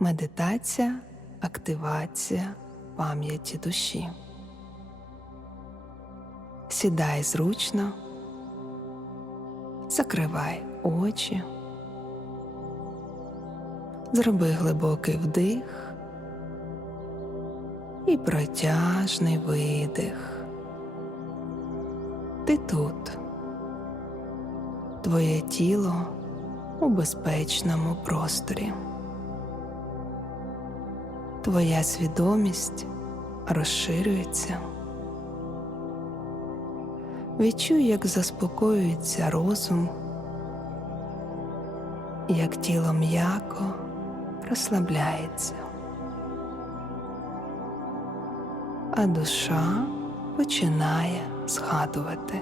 Медитація, активація пам'яті душі. Сідай зручно, закривай очі, зроби глибокий вдих і протяжний видих. Ти тут, твоє тіло у безпечному просторі. Твоя свідомість розширюється. Відчуй, як заспокоюється розум, як тіло м'яко розслабляється, а душа починає згадувати.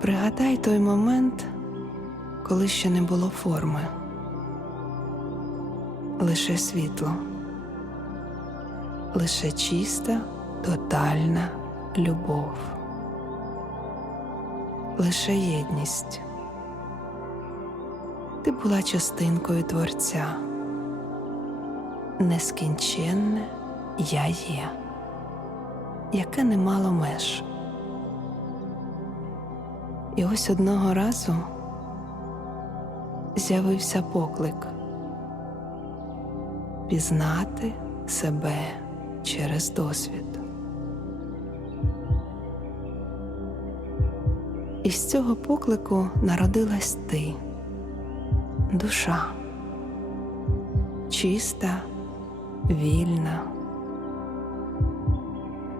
Пригадай той момент, коли ще не було форми лише світло, лише чиста, тотальна любов, лише єдність. Ти була частинкою Творця, нескінченне я є, яке не мало меж. І ось одного разу з'явився поклик пізнати себе через досвід. І з цього поклику народилась ти, душа, чиста, вільна,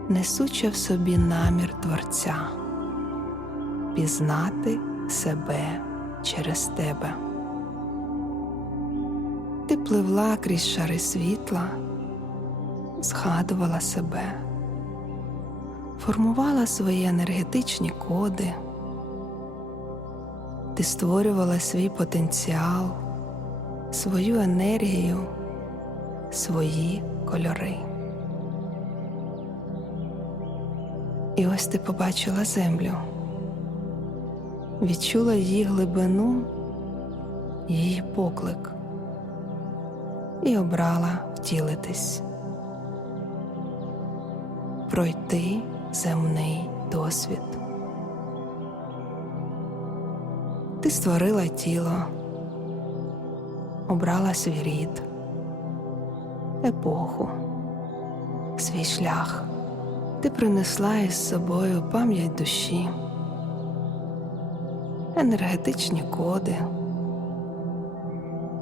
несуча в собі намір Творця, пізнати себе через тебе. Ти пливла крізь шари світла, згадувала себе, формувала свої енергетичні коди, ти створювала свій потенціал, свою енергію, свої кольори. І ось ти побачила землю, відчула її глибину, її поклик і обрала втілитись, пройти земний досвід. Ти створила тіло, обрала свій рід, епоху, свій шлях. Ти принесла із собою пам'ять душі, енергетичні коди,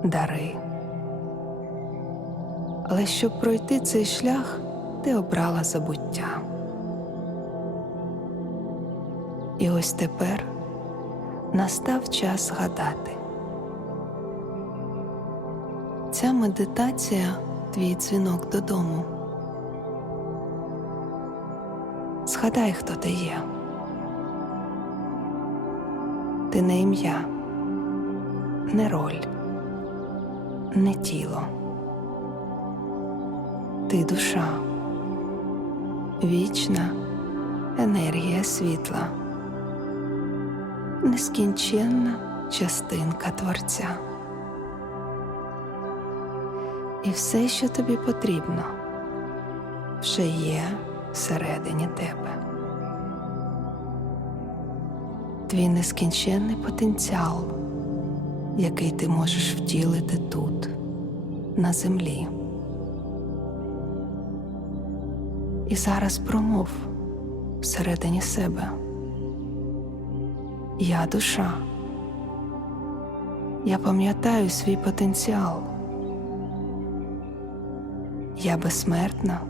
дари. Але щоб пройти цей шлях, ти обрала забуття. І ось тепер настав час згадати. Ця медитація твій дзвінок додому. Згадай, хто ти є. Ти не ім'я, не роль, не тіло. Ти душа, вічна енергія світла, нескінченна частинка Творця. І все, що тобі потрібно, вже є всередині тебе. Твій нескінченний потенціал, який ти можеш втілити тут, на землі. І зараз промов всередині себе. Я душа. Я пам'ятаю свій потенціал. Я безсмертна,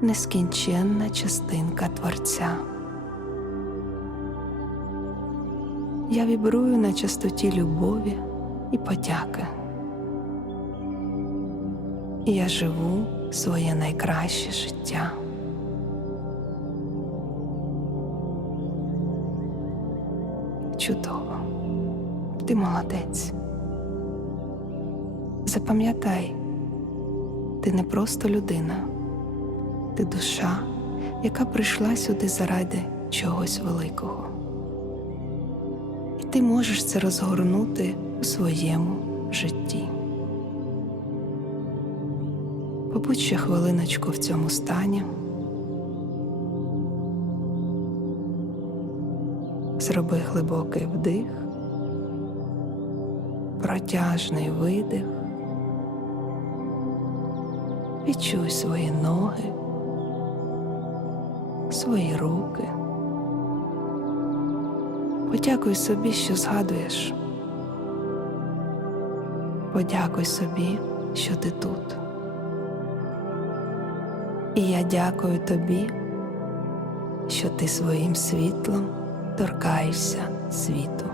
нескінченна частинка Творця. Я вібрую на частоті любові і подяки. Я живу своє найкраще життя. Чудово, ти молодець. Запам'ятай, ти не просто людина, ти душа, яка прийшла сюди заради чогось великого. І ти можеш це розгорнути у своєму житті. Побудь ще хвилиночку в цьому стані. Зроби глибокий вдих, протяжний видих. Відчуй свої ноги, свої руки. Подякуй собі, що згадуєш. Подякуй собі, що ти тут. І я дякую тобі, що ти своїм світлом торкаєшся світу.